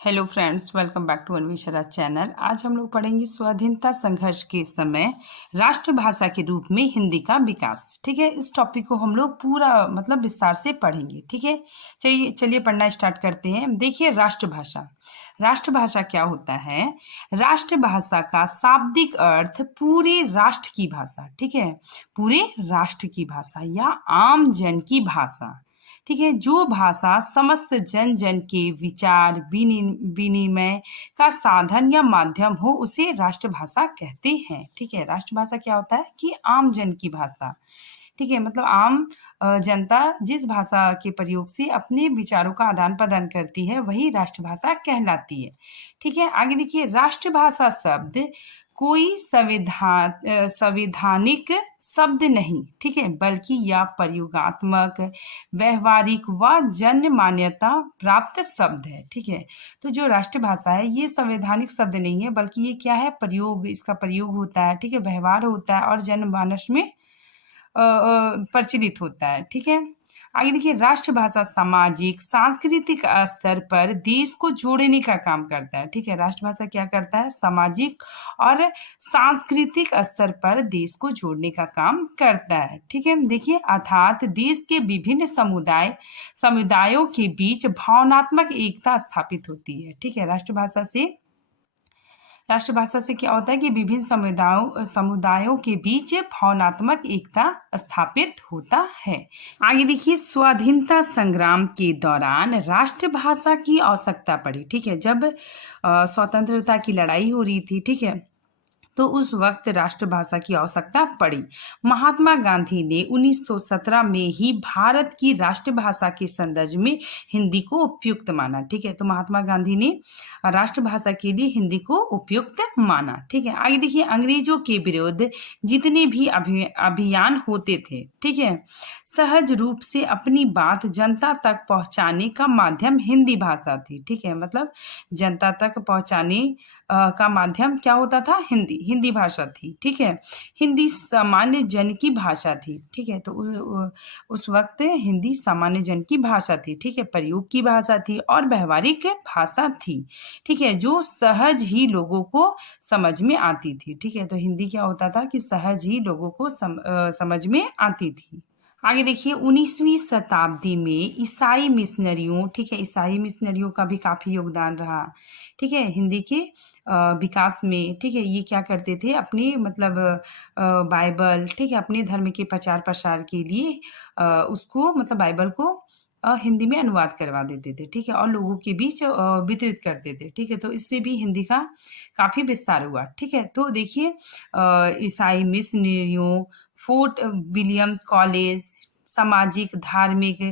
Hello friends, welcome back to Anveshara channel. आज हम लोग पढ़ेंगे स्वाधीनता संघर्ष के समय राष्ट्रभाषा के रूप में हिंदी का विकास। ठीक है, इस टॉपिक को हम लोग पूरा विस्तार से पढ़ेंगे। ठीक है, चलिए चलिए पढ़ना स्टार्ट करते हैं। देखिए, राष्ट्रभाषा। राष्ट्रभाषा क्या होता है? राष्ट्रभाषा का शाब्दिक अर्थ पूरे राष्ट्र की भाषा। ठीक है, पूरे राष्ट्र की भाषा या आम जन की भाषा। ठीक है, जो भाषा समस्त जन जन के विचार विनिमय का साधन या माध्यम हो उसे राष्ट्रभाषा कहते हैं। ठीक है, राष्ट्रभाषा क्या होता है कि आम जन की भाषा। ठीक है, मतलब आम जनता जिस भाषा के प्रयोग से अपने विचारों का आदान प्रदान करती है वही राष्ट्रभाषा कहलाती है। ठीक है, आगे देखिए, राष्ट्रभाषा शब्द कोई संवैधानिक शब्द नहीं, ठीक है, बल्कि यह प्रयोगात्मक, व्यवहारिक व जन मान्यता प्राप्त शब्द है। ठीक है, तो जो राष्ट्रभाषा है ये संवैधानिक शब्द नहीं है, बल्कि ये क्या है, प्रयोग, इसका प्रयोग होता है। ठीक है, व्यवहार होता है और जनमानस में प्रचलित होता है। ठीक है, आगे देखिए, राष्ट्रभाषा सामाजिक सांस्कृतिक स्तर पर देश को जोड़ने का काम करता है। ठीक है, राष्ट्रभाषा क्या करता है? सामाजिक और सांस्कृतिक स्तर पर देश को जोड़ने का काम करता है। ठीक है, देखिए, अर्थात देश के विभिन्न समुदायों के बीच भावनात्मक एकता स्थापित होती है। ठीक है, राष्ट्रभाषा से क्या होता है कि विभिन्न समुदायों के बीच भावनात्मक एकता स्थापित होता है। आगे देखिए, स्वाधीनता संग्राम के दौरान राष्ट्रभाषा की आवश्यकता पड़ी। ठीक है, जब स्वतंत्रता की लड़ाई हो रही थी, ठीक है, तो उस वक्त राष्ट्रभाषा की आवश्यकता पड़ी। महात्मा गांधी ने 1917 में ही भारत की राष्ट्रभाषा के संदर्भ में हिंदी को उपयुक्त माना। ठीक है, तो महात्मा गांधी ने राष्ट्रभाषा के लिए हिंदी को उपयुक्त माना। ठीक है, आगे देखिए, अंग्रेजों के विरुद्ध जितने भी अभियान होते थे, ठीक है, सहज रूप से अपनी बात जनता तक पहुंचाने का माध्यम हिंदी भाषा थी। ठीक है, मतलब जनता तक पहुंचाने का माध्यम क्या होता था? हिंदी भाषा थी। ठीक है, हिंदी सामान्य जन की भाषा थी। ठीक है, तो उस वक्त हिंदी सामान्य जन की भाषा थी। ठीक है, प्रयोग की भाषा थी और व्यवहारिक भाषा थी। ठीक है, जो सहज ही लोगों को समझ में आती थी। ठीक है, तो हिंदी क्या होता था कि सहज ही लोगों को समझ में आती थी। आगे देखिए, 19वीं शताब्दी में ईसाई मिशनरियों, ठीक है, ईसाई मिशनरियों का भी काफी योगदान रहा। ठीक है, हिंदी के विकास में। ठीक है, ये क्या करते थे, अपने बाइबल, ठीक है, अपने धर्म के प्रचार प्रसार के लिए उसको बाइबल को हिंदी में अनुवाद करवा देते थे। ठीक है, और लोगों के बीच वितरित करते थे। ठीक है, तो इससे भी हिंदी का काफी विस्तार हुआ। ठीक है, तो देखिए, ईसाई मिशनरियों, फोर्ट विलियम कॉलेज, सामाजिक धार्मिक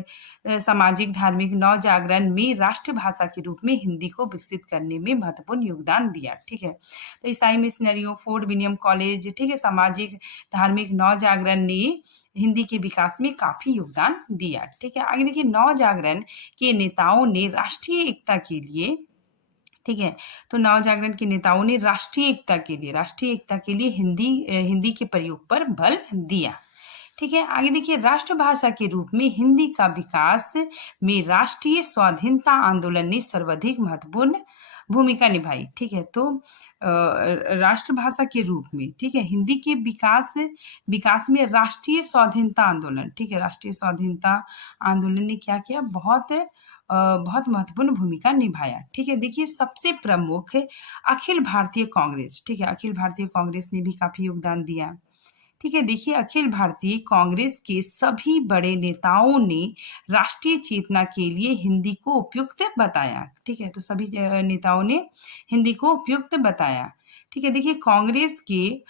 नव जागरण में राष्ट्रभाषा के रूप में हिंदी को विकसित करने में महत्वपूर्ण योगदान दिया। ठीक है, तो ईसाई मिशनरियों, फोर्ट विलियम कॉलेज, ठीक है, सामाजिक धार्मिक नव जागरण ने हिंदी के विकास में काफी योगदान दिया। ठीक है, आगे देखिए, नव जागरण के नेताओं ने राष्ट्रीय एकता के लिए, ठीक है, तो नव जागरण के नेताओं ने राष्ट्रीय एकता के लिए हिंदी के प्रयोग पर बल दिया। ठीक है, आगे देखिए, राष्ट्रभाषा के रूप में हिंदी का विकास में राष्ट्रीय स्वाधीनता आंदोलन ने सर्वाधिक महत्वपूर्ण भूमिका निभाई। ठीक है, तो राष्ट्रभाषा के रूप में, ठीक है, हिंदी के विकास में राष्ट्रीय स्वाधीनता आंदोलन, ठीक है, राष्ट्रीय स्वाधीनता आंदोलन ने क्या किया? बहुत महत्वपूर्ण भूमिका निभाया। ठीक है, देखिए, सबसे प्रमुख अखिल भारतीय कांग्रेस, ठीक है, अखिल भारतीय कांग्रेस ने भी काफी योगदान दिया। ठीक है, देखिए, अखिल भारतीय कांग्रेस के सभी बड़े नेताओं ने राष्ट्रीय चेतना के लिए हिंदी को उपयुक्त बताया। ठीक है, तो सभी नेताओं ने हिंदी को उपयुक्त बताया। ठीक है, देखिए, कांग्रेस के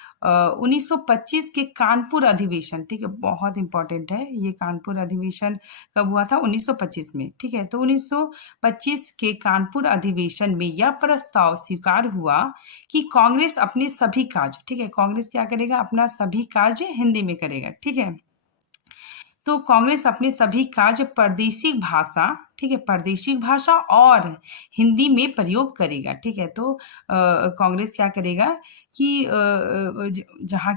1925 के कानपुर अधिवेशन, ठीक है, बहुत इंपॉर्टेंट है ये। कानपुर अधिवेशन कब हुआ था? 1925 में। ठीक है, तो 1925 के कानपुर अधिवेशन में यह प्रस्ताव स्वीकार हुआ कि कांग्रेस अपने सभी कार्य, ठीक है, कांग्रेस क्या करेगा? अपना सभी कार्य हिंदी में करेगा। ठीक है, तो कांग्रेस अपने सभी कार्य प्रादेशिक भाषा, ठीक है, प्रादेशिक भाषा और हिंदी में प्रयोग करेगा। ठीक है, तो कांग्रेस क्या करेगा कि जहाँ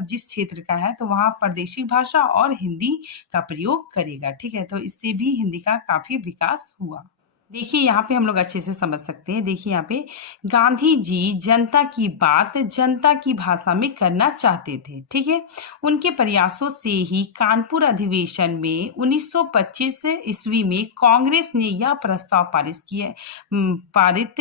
जिस क्षेत्र का है तो वहाँ प्रादेशिक भाषा और हिंदी का प्रयोग करेगा। ठीक है, तो इससे भी हिंदी का काफी विकास हुआ। देखिए यहाँ पे हम लोग अच्छे से समझ सकते हैं। देखिए यहाँ पे गांधी जी जनता की बात जनता की भाषा में करना चाहते थे, ठीक है। उनके प्रयासों से ही कानपुर अधिवेशन में 1925 ईस्वी में कांग्रेस ने यह प्रस्ताव पारित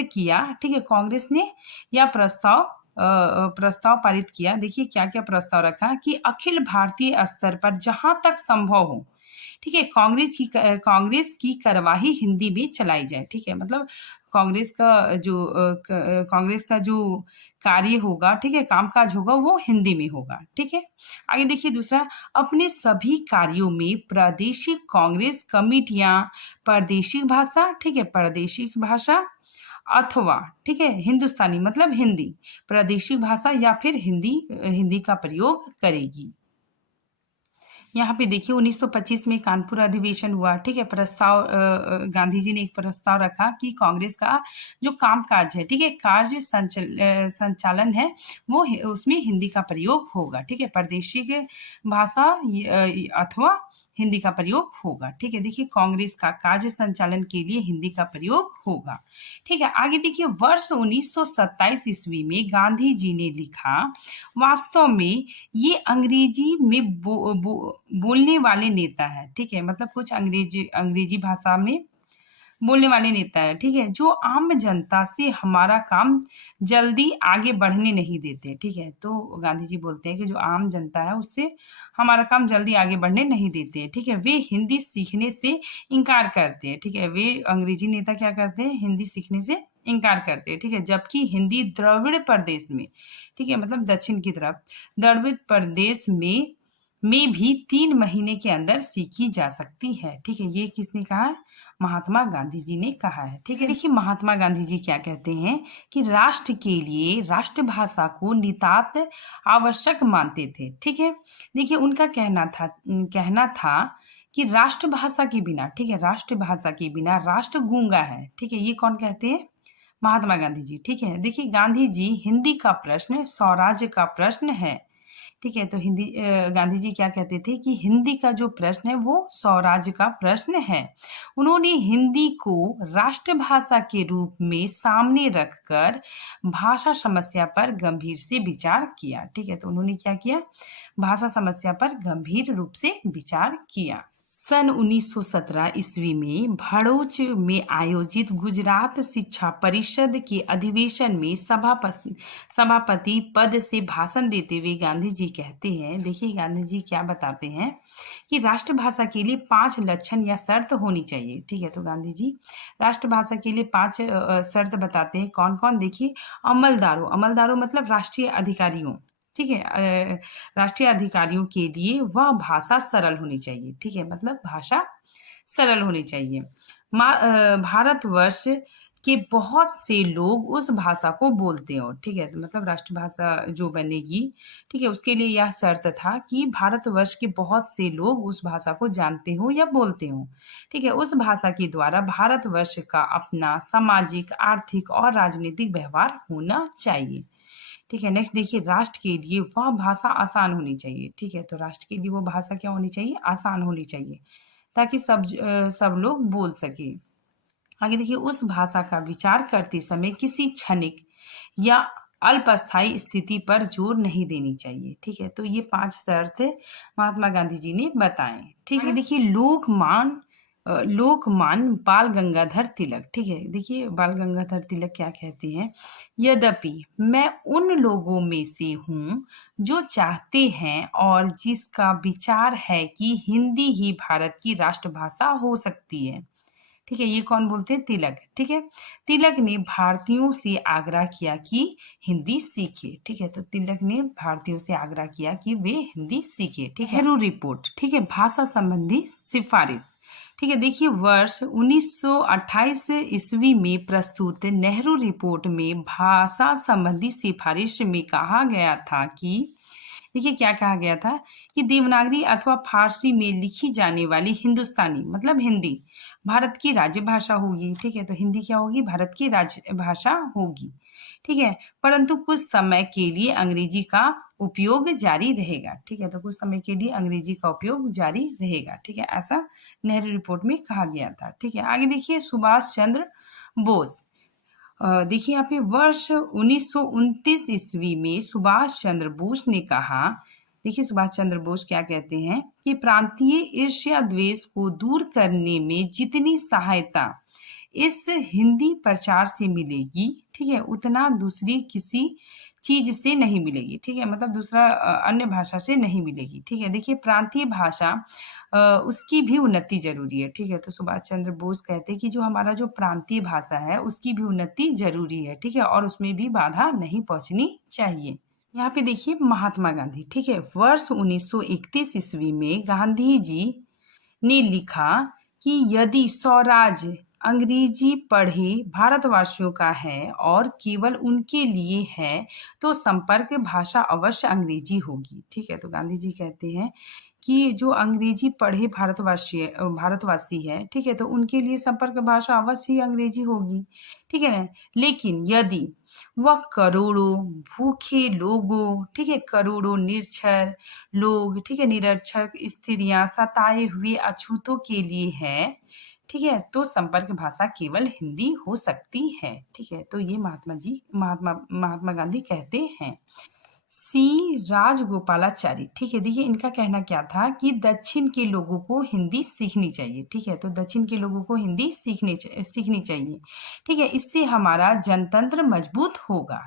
किया, ठीक है। कांग्रेस ने यह प्रस्ताव पारित किया। देखिए क्या क्या प्रस्ताव रखा कि अखिल भारतीय स्तर पर जहां तक संभव हो, ठीक है, कांग्रेस की कार्यवाही हिंदी में चलाई जाए, ठीक है। मतलब कांग्रेस का जो कार्य होगा, ठीक है, कामकाज होगा, वो हिंदी में होगा, ठीक है। आगे देखिए दूसरा, अपने सभी कार्यों में प्रादेशिक कांग्रेस कमेटियां प्रादेशिक भाषा, ठीक है, प्रादेशिक भाषा अथवा, ठीक है, हिंदुस्तानी मतलब हिंदी, प्रादेशिक भाषा या फिर हिंदी का प्रयोग करेगी। यहाँ पे देखिए 1925 में कानपुर अधिवेशन हुआ, ठीक है। गांधी जी ने एक प्रस्ताव रखा कि कांग्रेस का जो कामकाज है, ठीक है, संचालन है, वो उसमें हिंदी का प्रयोग होगा, ठीक है, प्रादेशिक भाषा अथवा हिंदी का प्रयोग होगा, ठीक है। देखिए कांग्रेस का कार्य संचालन के लिए हिंदी का प्रयोग होगा, ठीक है। आगे देखिए वर्ष 1927 ईस्वी में गांधी जी ने लिखा, वास्तव में ये अंग्रेजी में बोलने वाले नेता है, ठीक है, मतलब कुछ अंग्रेजी भाषा में बोलने वाले नेता है, ठीक है, जो आम जनता से हमारा काम जल्दी आगे बढ़ने नहीं देते, ठीक है। तो गांधी जी बोलते हैं कि जो आम जनता है उससे हमारा काम जल्दी आगे बढ़ने नहीं देते, ठीक है। वे हिंदी सीखने से इनकार करते हैं, ठीक है। वे अंग्रेजी नेता क्या करते हैं, हिंदी सीखने से इनकार करते हैं, ठीक है। जबकि हिंदी द्रविड़ प्रदेश में, ठीक है, मतलब दक्षिण की तरफ द्रविड़ प्रदेश में भी 3 महीने के अंदर सीखी जा सकती है, ठीक है। ये किसने कहा है, महात्मा गांधी जी ने कहा है, ठीक है। देखिए महात्मा गांधी जी क्या कहते हैं कि राष्ट्र के लिए राष्ट्रभाषा को नितांत आवश्यक मानते थे, ठीक है। देखिए उनका कहना था कि राष्ट्रभाषा के बिना, ठीक है, राष्ट्रभाषा के बिना राष्ट्र गूंगा है, ठीक है। ये कौन कहते हैं, महात्मा गांधी जी, ठीक है। देखिए गांधी जी हिंदी का प्रश्न स्वराज्य का प्रश्न है, ठीक है। तो गांधी जी क्या कहते थे कि हिंदी का जो प्रश्न है वो स्वराज्य का प्रश्न है। उन्होंने हिंदी को राष्ट्रभाषा के रूप में सामने रखकर भाषा समस्या पर गंभीर से विचार किया, ठीक है। तो उन्होंने क्या किया, भाषा समस्या पर गंभीर रूप से विचार किया। सन 1917 ईस्वी में भरूच में आयोजित गुजरात शिक्षा परिषद के अधिवेशन में सभापति पद से भाषण देते हुए गांधी जी कहते हैं, देखिए गांधी जी क्या बताते हैं कि राष्ट्रभाषा के लिए 5 लक्षण या शर्त होनी चाहिए, ठीक है। तो गांधी जी राष्ट्रभाषा के लिए 5 शर्त बताते हैं, कौन कौन, देखिए अमलदारों मतलब राष्ट्रीय अधिकारियों, ठीक है, राष्ट्रीय अधिकारियों के लिए वह भाषा सरल होनी चाहिए, ठीक है, मतलब भाषा सरल होनी चाहिए। भारतवर्ष के बहुत से लोग उस भाषा को बोलते हो, ठीक है, तो मतलब राष्ट्रभाषा जो बनेगी, ठीक है, उसके लिए यह शर्त था कि भारतवर्ष के बहुत से लोग उस भाषा को जानते हो या बोलते हो, ठीक है। उस भाषा के द्वारा भारतवर्ष का अपना सामाजिक, आर्थिक और राजनीतिक व्यवहार होना चाहिए, ठीक है। नेक्स्ट देखिए राष्ट्र के लिए वह भाषा आसान होनी चाहिए, ठीक है। तो राष्ट्र के लिए वो भाषा क्या होनी चाहिए, आसान होनी चाहिए, ताकि सब लोग बोल सके। आगे देखिए उस भाषा का विचार करते समय किसी क्षणिक या अल्पस्थायी स्थिति पर जोर नहीं देनी चाहिए, ठीक है। तो ये 5 शर्त महात्मा गांधी जी ने बताए, ठीक है। देखिए लोकमान बाल गंगाधर तिलक, ठीक है। देखिए बाल गंगाधर तिलक क्या कहते हैं, यद्यपि मैं उन लोगों में से हूँ जो चाहते हैं और जिसका विचार है कि हिंदी ही भारत की राष्ट्रभाषा हो सकती है, ठीक है। ये कौन बोलते हैं, तिलक, ठीक है। तिलक ने भारतीयों से आग्रह किया कि हिंदी सीखे, ठीक है। तो तिलक ने भारतीयों से आग्रह किया कि वे हिंदी सीखे, ठीक है। नेहरू रिपोर्ट, ठीक है, भाषा संबंधी सिफारिश, ठीक है। देखिए वर्ष 1928 ईस्वी में प्रस्तुत नेहरू रिपोर्ट में भाषा संबंधी सिफारिश में कहा गया था कि, देखिए क्या कहा गया था कि देवनागरी अथवा फारसी में लिखी जाने वाली हिंदुस्तानी मतलब हिंदी भारत की राज्य भाषा होगी, ठीक है। तो हिंदी क्या होगी, भारत की राज्य भाषा होगी, ठीक है। परंतु कुछ समय के लिए अंग्रेजी का उपयोग जारी रहेगा। ठीक है, तो कुछ समय के लिए अंग्रेजी का उपयोग जारी रहेगा। ठीक है, ऐसा नेहरू रिपोर्ट में कहा गया था। ठीक है, आगे देखिए सुभाष चंद्र बोस। देखिए यहाँ पे वर्ष 1929 ईस्वी में सुभाष चंद्र बोस ने कहा, देखिए सुभाष चंद्र बोस क्या कहते हैं कि प्रांतीय ईर्ष्या द्वेष को दूर करने में जितनी सहायता इस हिंदी प्रचार से मिलेगी, ठीक है, उतना दूसरी किसी चीज से नहीं मिलेगी। ठीक है, मतलब दूसरा अन्य भाषा से नहीं मिलेगी। ठीक है, देखिए प्रांतीय भाषा उसकी भी उन्नति जरूरी है। ठीक है, तो सुभाष चंद्र बोस कहते हैं कि जो हमारा जो प्रांतीय भाषा है उसकी भी उन्नति जरूरी है। ठीक है, और उसमें भी बाधा नहीं पहुंचनी चाहिए। यहाँ पे देखिए महात्मा गांधी। ठीक है, वर्ष 1931 ईस्वी में गांधी जी ने लिखा कि यदि स्वराज अंग्रेजी पढ़े भारतवासियों का है और केवल उनके लिए है तो संपर्क भाषा अवश्य अंग्रेजी होगी। ठीक है, तो गांधी जी कहते हैं कि जो अंग्रेजी पढ़े भारतवासी है, ठीक है, तो उनके लिए संपर्क भाषा अवश्य ही अंग्रेजी होगी। ठीक है ना, लेकिन यदि वह करोड़ों भूखे लोगों, ठीक है, करोड़ों निरक्षर लोग, ठीक है, निरक्षर स्त्रियां, सताए हुए अछूतों के लिए है, ठीक है, तो संपर्क भाषा केवल हिंदी हो सकती है। ठीक है, तो ये महात्मा गांधी कहते हैं। सी राजगोपालाचारी। ठीक है, देखिए इनका कहना क्या था कि दक्षिण के लोगों को हिंदी सीखनी चाहिए। ठीक है, तो दक्षिण के लोगों को हिंदी सीखनी चाहिए। ठीक है, इससे हमारा जनतंत्र मजबूत होगा।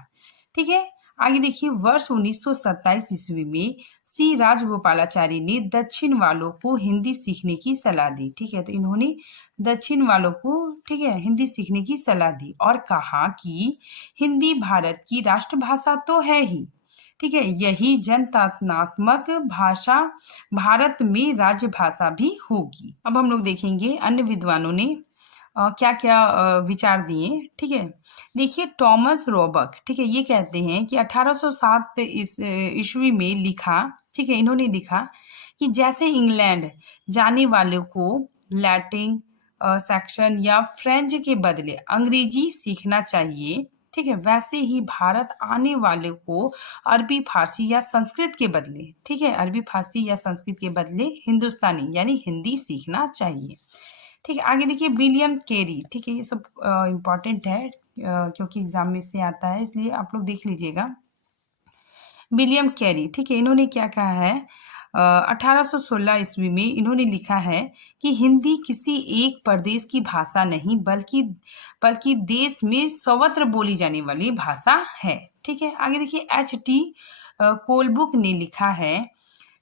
ठीक है, आगे देखिए वर्ष 1927 ईस्वी में सी राजगोपालाचारी ने दक्षिण वालों को हिंदी सीखने की सलाह दी। ठीक है, तो इन्होंने दक्षिण वालों को, ठीक है, हिंदी सीखने की सलाह दी और कहा कि हिंदी भारत की राष्ट्रभाषा तो है ही, ठीक है, यही जनतात्मक भाषा भारत में राज्य भाषा भी होगी। अब हम लोग देखेंगे अन्य विद्वानों ने क्या क्या विचार दिए। ठीक है, देखिए टॉमस रॉबक, ठीक है, ये कहते हैं कि 1807 ईस्वी में लिखा, ठीक है, इन्होंने लिखा कि जैसे इंग्लैंड जाने वालों को लैटिन सेक्शन या फ्रेंच के बदले अंग्रेजी सीखना चाहिए, ठीक है, वैसे ही भारत आने वाले को अरबी फारसी या संस्कृत के बदले, ठीक है, अरबी फारसी या संस्कृत के बदले हिंदुस्तानी यानी हिंदी सीखना चाहिए। ठीक है, आगे देखिए विलियम कैरी। ठीक है, ये सब इम्पोर्टेंट है क्योंकि एग्जाम में से आता है, इसलिए आप लोग देख लीजिएगा। विलियम कैरी, ठीक है, इन्होंने क्या कहा है, 1816 ईस्वी में इन्होंने लिखा है कि हिंदी किसी एक प्रदेश की भाषा नहीं बल्कि देश में सर्वत्र बोली जाने वाली भाषा है। ठीक है, आगे देखिए H.T. कोलबुक ने लिखा है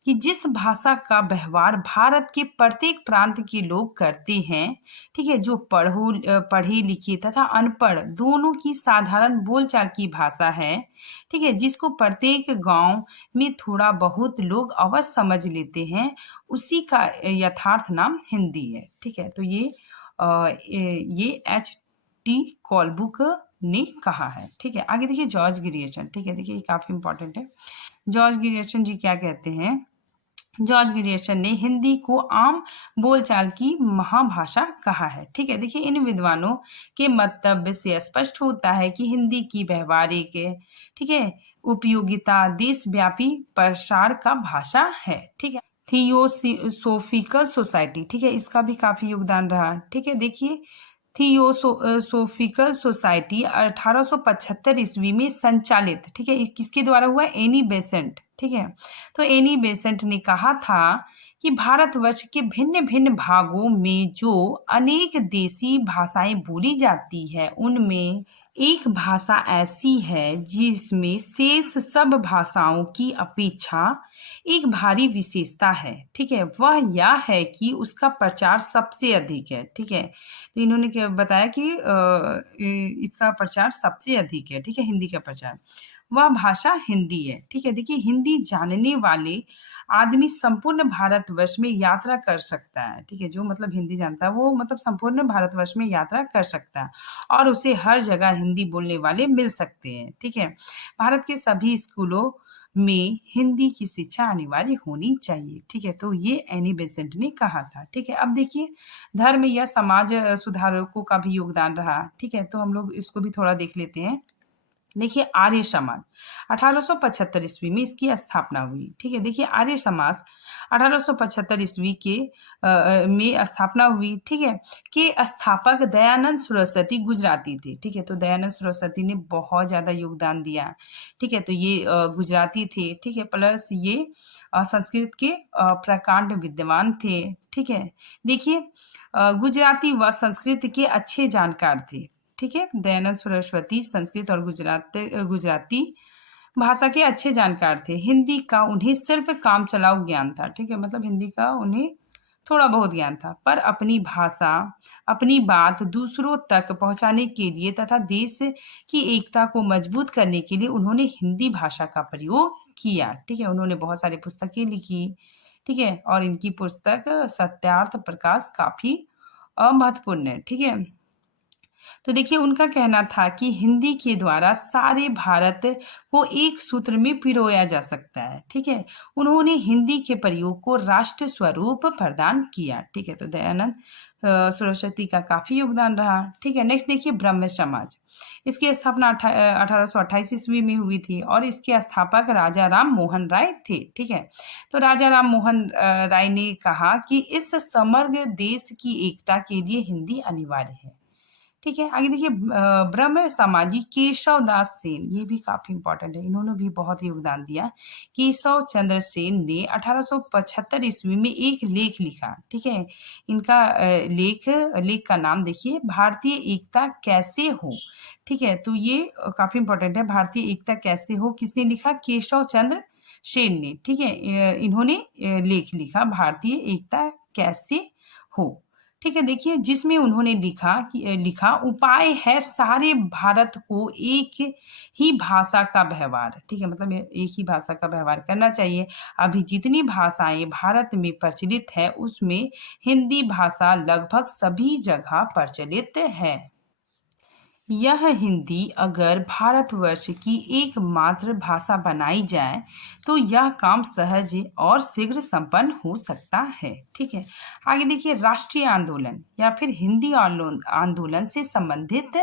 कि जिस भाषा का व्यवहार भारत के प्रत्येक प्रांत के लोग करते हैं, ठीक है, जो पढ़े लिखे तथा अनपढ़ दोनों की साधारण बोलचाल की भाषा है, ठीक है, जिसको प्रत्येक गांव में थोड़ा बहुत लोग अवश्य समझ लेते हैं, उसी का यथार्थ नाम हिंदी है। ठीक है, तो ये H.T. कोलबुक ने कहा है। ठीक है, आगे देखिए जॉर्ज ग्रियर्सन। ठीक है, देखिए ये काफी इंपॉर्टेंट है। जॉर्ज ग्रियर्सन जी क्या कहते हैं, जॉर्ज ग्रियर्सन ने हिंदी को आम बोलचाल की महाभाषा कहा है। ठीक है, देखिए इन विद्वानों के मंतव्य से स्पष्ट होता है कि हिंदी की व्यवहारिक, ठीक है, उपयोगिता देशव्यापी प्रसार का भाषा है। ठीक है, थियोसोफिकल सोसाइटी, ठीक है, इसका भी काफी योगदान रहा। ठीक है, देखिए थियोसोफिकल सोसाइटी 1875 ईस्वी में संचालित, ठीक है, किसके द्वारा हुआ, एनी बेसेंट। ठीक है, तो एनी बेसेंट ने कहा था कि भारतवर्ष के भिन्न भिन्न भागों में जो अनेक देसी भाषाएं बोली जाती है उनमें एक भाषा ऐसी है जिसमें शेष सब भाषाओं की अपेक्षा एक भारी विशेषता है। ठीक है, वह यह है कि उसका प्रचार सबसे अधिक है। ठीक है, तो इन्होंने क्या बताया कि इसका प्रचार सबसे अधिक है। ठीक है, हिंदी का प्रचार, वह भाषा हिंदी है। ठीक है, देखिए हिंदी जानने वाले आदमी संपूर्ण भारतवर्ष में यात्रा कर सकता है। ठीक है, जो मतलब हिंदी जानता है वो मतलब संपूर्ण भारतवर्ष में यात्रा कर सकता है और उसे हर जगह हिंदी बोलने वाले मिल सकते हैं। ठीक है, भारत के सभी स्कूलों में हिंदी की शिक्षा अनिवार्य होनी चाहिए। ठीक है, तो ये एनी बेसेंट ने कहा था। ठीक है, अब देखिए धर्म या समाज सुधारकों का भी योगदान रहा। ठीक है, तो हम लोग इसको भी थोड़ा देख लेते हैं। देखिए आर्य समाज 1875 ईस्वी में इसकी स्थापना हुई। ठीक है, देखिए आर्य समाज 1875 ईस्वी के में स्थापना हुई। ठीक है, के स्थापक दयानंद सरस्वती गुजराती थे। ठीक है, तो दयानंद सरस्वती ने बहुत ज़्यादा योगदान दिया। ठीक है, तो ये गुजराती थे। ठीक है, प्लस ये संस्कृत के प्रकांड विद्वान थे। ठीक है, देखिए गुजराती व संस्कृत के अच्छे जानकार थे। ठीक है, दयानंद सरस्वती संस्कृत और गुजराती भाषा के अच्छे जानकार थे। हिंदी का उन्हें सिर्फ काम चलाऊ ज्ञान था। ठीक है, मतलब हिंदी का उन्हें थोड़ा बहुत ज्ञान था, पर अपनी भाषा, अपनी बात दूसरों तक पहुंचाने के लिए तथा देश की एकता को मजबूत करने के लिए उन्होंने हिंदी भाषा का प्रयोग किया। ठीक है, उन्होंने बहुत सारी पुस्तकें लिखी। ठीक है, और इनकी पुस्तक सत्यार्थ प्रकाश काफी महत्वपूर्ण है। ठीक है, तो देखिए उनका कहना था कि हिंदी के द्वारा सारे भारत को एक सूत्र में पिरोया जा सकता है। ठीक है, उन्होंने हिंदी के प्रयोग को राष्ट्र स्वरूप प्रदान किया। ठीक है, तो दयानंद सरस्वती का काफी योगदान रहा। ठीक है, नेक्स्ट देखिए ब्रह्म समाज। इसकी स्थापना 1828 ईस्वी में हुई थी और इसके स्थापक राजा राम मोहन राय थे। ठीक है, तो राजा राम मोहन राय ने कहा कि इस समग्र देश की एकता के लिए हिंदी अनिवार्य है। ठीक है, आगे देखिए ब्रह्म समाजी केशव दास सेन, ये भी काफी इंपॉर्टेंट है, इन्होंने भी बहुत योगदान दिया। केशव चंद्र सेन ने 1875 ईस्वी में एक लेख लिखा। ठीक है, इनका लेख का नाम देखिए भारतीय एकता कैसे हो। ठीक है, तो ये काफी इंपॉर्टेंट है, भारतीय एकता कैसे हो किसने लिखा? केशव चंद्र सेन ने। ठीक है, इन्होंने लेख लिखा भारतीय एकता कैसे हो। ठीक है, देखिए जिसमें उन्होंने लिखा उपाय है सारे भारत को एक ही भाषा का व्यवहार। ठीक है, मतलब एक ही भाषा का व्यवहार करना चाहिए। अभी जितनी भाषाएं भारत में प्रचलित है उसमें हिंदी भाषा लगभग सभी जगह प्रचलित है। यह हिंदी अगर भारतवर्ष की एकमात्र भाषा बनाई जाए तो यह काम सहज और शीघ्र संपन्न हो सकता है। ठीक है, आगे देखिए राष्ट्रीय आंदोलन या फिर हिंदी आंदोलन से संबंधित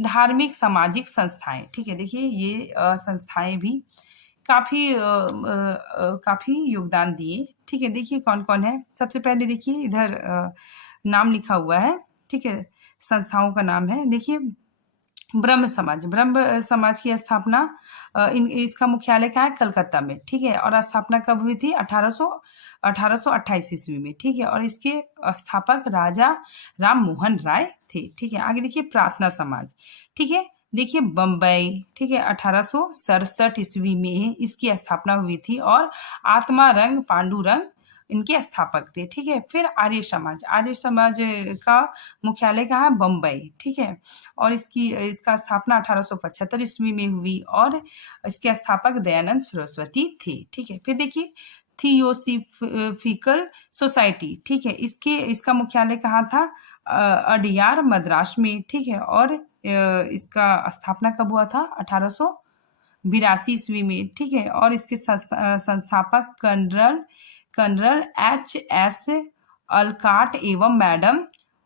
धार्मिक सामाजिक संस्थाएं। ठीक है, देखिए ये संस्थाएं भी काफी योगदान दिए। ठीक है, देखिए कौन कौन है। सबसे पहले देखिए इधर नाम लिखा हुआ है। ठीक है, संस्थाओं का नाम है, देखिए ब्रह्म समाज की स्थापना इसका मुख्यालय कहाँ है? कलकत्ता में। ठीक है, और स्थापना कब हुई थी? 1828 ईस्वी में। ठीक है, और इसके स्थापक राजा राम मोहन राय थे। ठीक है, आगे देखिए प्रार्थना समाज। ठीक है, देखिए बम्बई। ठीक है, 1867 ईस्वी में इसकी स्थापना हुई थी और आत्मा रंग पांडुरंग इनके स्थापक थे। ठीक है, फिर आर्य समाज का मुख्यालय कहाँ है? बम्बई। ठीक है, और इसका स्थापना 1875 ईस्वी में हुई और इसके स्थापक दयानंद सरस्वती थे। ठीक है, फिर देखिए थियोसॉफिकल सोसाइटी। ठीक है, इसका मुख्यालय कहाँ था? अडियार मद्रास में। ठीक है, और इसका स्थापना कब हुआ था? 1882 ईस्वी में। ठीक है, और इसके संस्थापक कर्नल एच.एस. अलकाट एवं मैडम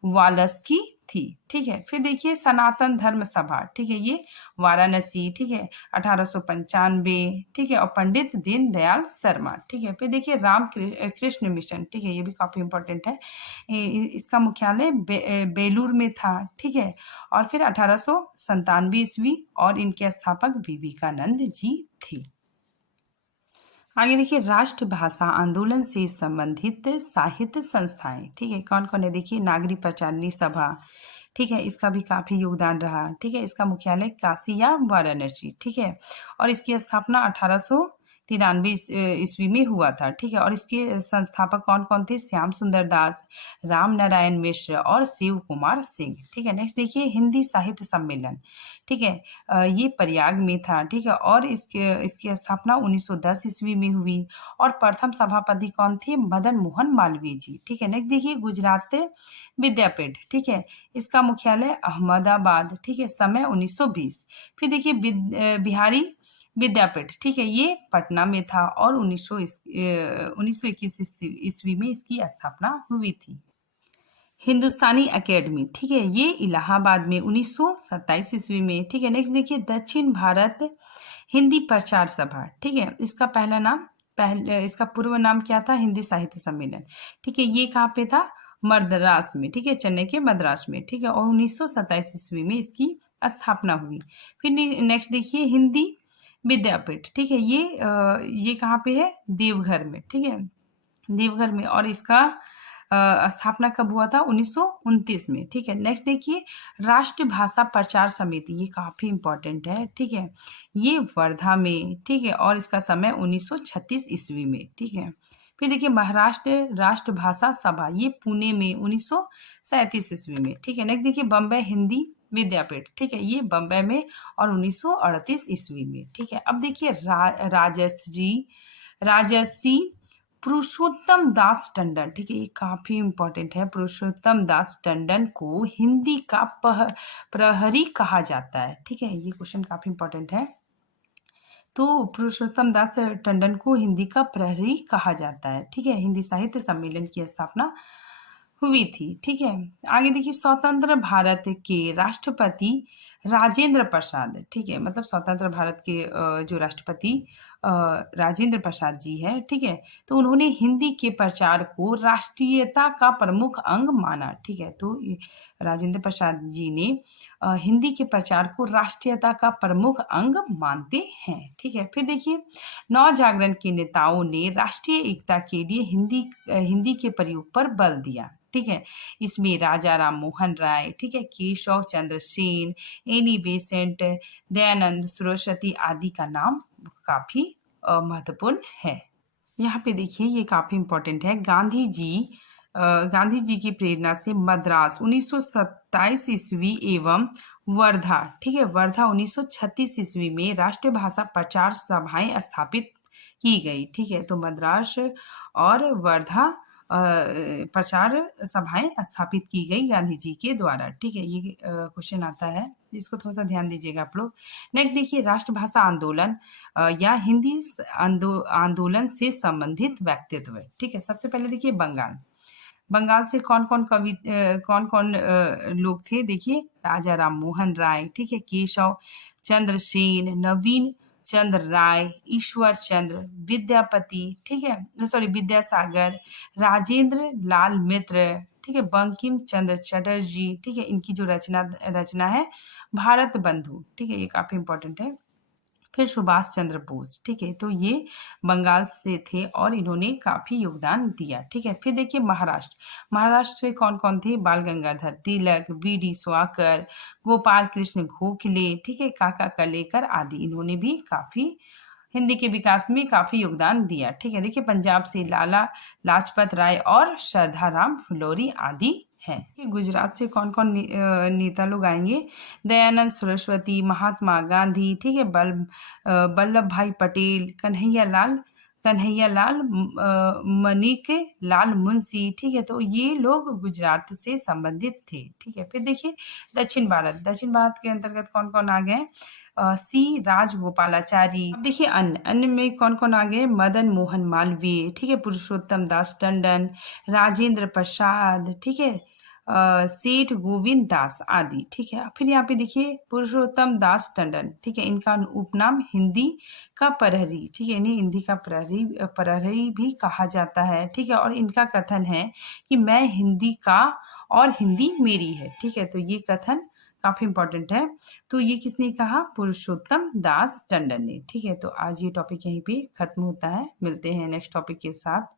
वालस्की थी। ठीक है, फिर देखिए सनातन धर्म सभा। ठीक है, ये वाराणसी। ठीक है, 1895। ठीक है, और पंडित दीनदयाल शर्मा। ठीक है, फिर देखिए राम कृष्ण मिशन। ठीक है, ये भी काफी इंपॉर्टेंट है, इसका मुख्यालय बेलूर में था। ठीक है, और फिर 1897 ईस्वी और इनके स्थापक विवेकानंद जी थे। आगे देखिए राष्ट्रभाषा आंदोलन से संबंधित साहित्य संस्थाएं। ठीक है, कौन कौन है? देखिए नागरिक प्रचारिणी सभा। ठीक है, इसका भी काफी योगदान रहा। ठीक है, इसका मुख्यालय काशी या वाराणसी। ठीक है, और इसकी स्थापना 1893 ईस्वी में हुआ था। ठीक है, और इसके संस्थापक कौन कौन थे? श्याम सुंदर दास, राम नारायण मिश्र और शिव कुमार सिंह। ठीक है, नेक्स्ट देखिए हिंदी साहित्य सम्मेलन। ठीक है, ये प्रयाग में था। ठीक है, और इसकी स्थापना 1910 ईस्वी में हुई और प्रथम सभापति कौन थे? मदन मोहन मालवीय जी। ठीक है, नेक्स्ट देखिए गुजरात विद्यापीठ। ठीक है, इसका मुख्यालय अहमदाबाद। ठीक है, समय 1920। फिर देखिए बिहारी विद्यापीठ। ठीक है, ये पटना में था और 1921 ईस्वी में इसकी स्थापना हुई थी। हिंदुस्तानी एकेडमी, ठीक है, ये इलाहाबाद में 1927 ईस्वी में, ठीक है। नेक्स्ट देखिए दक्षिण भारत हिंदी प्रचार सभा, ठीक है, इसका पहला नाम इसका पूर्व नाम क्या था? हिंदी साहित्य सम्मेलन, ठीक है। ये कहाँ पे था? मद्रास में, ठीक है, चेन्नई के मद्रास में, ठीक है। और 1927 ईस्वी में इसकी स्थापना हुई। फिर नेक्स्ट देखिए हिंदी विद्यापीठ, ठीक है, ये कहाँ पे है? देवघर में, ठीक है, देवघर में। और इसका स्थापना कब हुआ था? 1929 में, ठीक है। नेक्स्ट देखिए राष्ट्रभाषा प्रचार समिति, ये काफी इंपॉर्टेंट है, ठीक है, ये वर्धा में, ठीक है। और इसका समय 1936 ईस्वी में, ठीक है। फिर देखिए महाराष्ट्र राष्ट्रभाषा सभा, ये पुणे में 1937 ईस्वी में, ठीक है। नेक्स्ट देखिए बम्बई हिंदी विद्यापीठ, ठीक है, ये बम्बई में और 1938 ईस्वी में, ठीक है। अब देखिए राजर्षि पुरुषोत्तम दास टंडन, ठीक है, ये काफी इंपॉर्टेंट है। पुरुषोत्तम दास टंडन को हिंदी का प्रहरी कहा जाता है, ठीक है, ये क्वेश्चन काफी इंपॉर्टेंट है। तो पुरुषोत्तम दास टंडन को हिंदी का प्रहरी कहा जाता है, ठीक है। हिंदी साहित्य सम्मेलन की स्थापना हुई थी, ठीक है। आगे देखिए स्वतंत्र भारत के राष्ट्रपति राजेंद्र प्रसाद, ठीक है, मतलब स्वतंत्र भारत के जो राष्ट्रपति राजेंद्र प्रसाद जी है, ठीक है। तो उन्होंने हिंदी के प्रचार को राष्ट्रीयता का प्रमुख अंग माना, ठीक है। तो राजेंद्र प्रसाद जी ने हिंदी के प्रचार को राष्ट्रीयता का प्रमुख अंग मानते हैं, ठीक है। फिर देखिए नव जागरण के नेताओं ने राष्ट्रीय एकता के लिए हिंदी के प्रयोग पर बल दिया, ठीक है। इसमें राजा राम मोहन राय, ठीक है, केशव चंद्र सेन, एनी बेसेंट, दयानंद सरस्वती आदि का नाम काफी महत्वपूर्ण है। यहाँ पे देखिए ये काफी इंपॉर्टेंट है। गांधी जी की प्रेरणा से मद्रास 1927 ईस्वी एवं वर्धा, ठीक है, वर्धा 1936 ईस्वी में राष्ट्रीय भाषा प्रचार सभाएं स्थापित की गई, ठीक है। तो मद्रास और वर्धा प्रचार सभाएं स्थापित की गई गांधी जी के द्वारा, ठीक है। ये क्वेश्चन आता है, इसको थोड़ा सा ध्यान दीजिएगा आप लोग। नेक्स्ट देखिए राष्ट्रभाषा आंदोलन या हिंदी आंदोलन से संबंधित व्यक्तित्व, ठीक है। सबसे पहले देखिए बंगाल से कौन कौन लोग थे? देखिए राजा राम मोहन राय, ठीक है, केशव चंद्र सेन, नवीन चंद्र राय, ईश्वर चंद्र विद्यापति, ठीक है, सॉरी विद्यासागर, राजेंद्र लाल मित्र, ठीक है, बंकिम चंद्र चटर्जी, ठीक है। इनकी जो रचना है भारत बंधु, ठीक है, ये काफी इंपॉर्टेंट है। फिर सुभाष चंद्र बोस, ठीक है, तो ये बंगाल से थे और इन्होंने काफी योगदान दिया, ठीक है। फिर देखिए महाराष्ट्र से कौन कौन थे? बाल गंगाधर तिलक, वी.डी. स्वाकर, गोपाल कृष्ण गोखले, ठीक है, काका कलेकर आदि, इन्होंने भी काफी हिंदी के विकास में काफी योगदान दिया, ठीक है। देखिए पंजाब से लाला लाजपत राय और श्रद्धाराम फुलोरी आदि हैं। गुजरात से कौन कौन नेता लोग आएंगे? दयानंद सरस्वती, महात्मा गांधी, ठीक है, वल्लभ भाई पटेल, कन्हैया लाल मणिक लाल मुंशी, ठीक है। तो ये लोग गुजरात से संबंधित थे, ठीक है। फिर देखिए दक्षिण भारत के अंतर्गत कौन कौन आ गए? सी राजगोपालाचारी। देखिए अन्य में कौन कौन आ गए? मदन मोहन मालवीय, ठीक है, पुरुषोत्तम दास टंडन, राजेंद्र प्रसाद, ठीक है, सेठ गोविंद दास आदि, ठीक है। फिर यहाँ पे देखिए पुरुषोत्तम दास टंडन, ठीक है, इनका उपनाम हिंदी का प्रहरी, ठीक है, इन्हें हिंदी का प्रहरी भी कहा जाता है, ठीक है। और इनका कथन है कि मैं हिंदी का और हिंदी मेरी है, ठीक है। तो ये कथन काफी इंपॉर्टेंट है। तो ये किसने कहा? पुरुषोत्तम दास टंडन ने, ठीक है। तो आज ये टॉपिक यहीं पे खत्म होता है, मिलते हैं नेक्स्ट टॉपिक के साथ।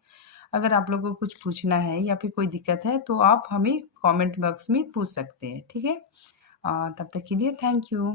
अगर आप लोगों को कुछ पूछना है या फिर कोई दिक्कत है तो आप हमें कमेंट बॉक्स में पूछ सकते हैं, ठीक है। तब तक के लिए थैंक यू।